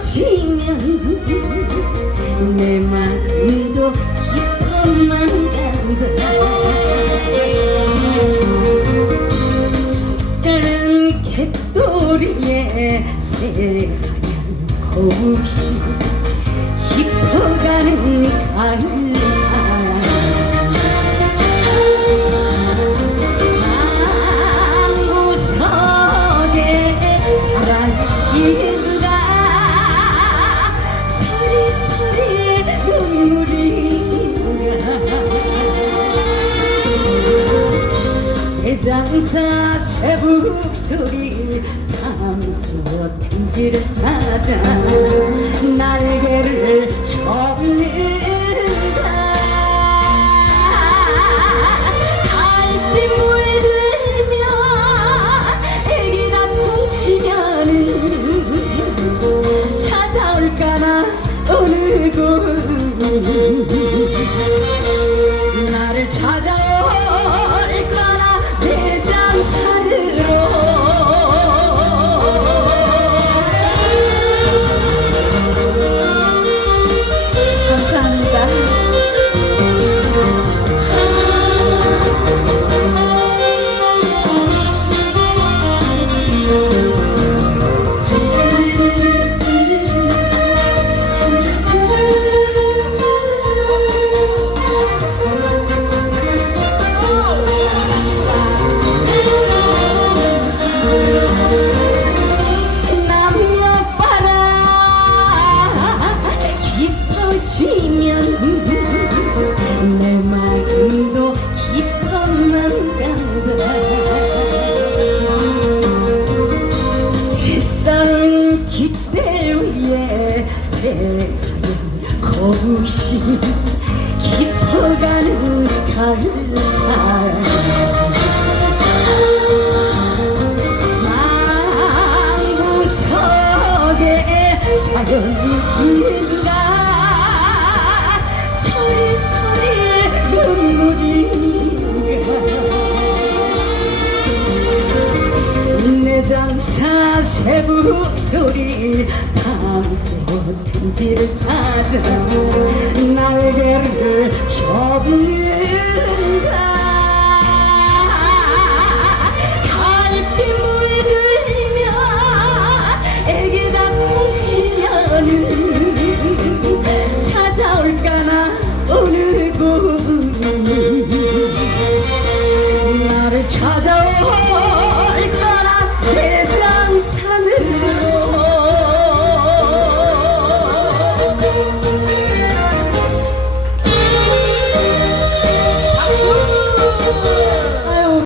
지면 내 마음도 기쁨만 간다 다른 갯돌이의 새하얀 꽃이 깊어가는 가을 대장사 새북 소리 밤새 튼지를 찾아 날개를 접는다. 달빛 물들며 애기 같은 시간은 찾아올까나 어느 곳 나를 찾아 깃대 위에 새하얀 거울이 깊어가는 가을 장사 새북 소리 밤새 튼지를 찾아 날개를 접는다 달빛 물들며 애기 같은 시련은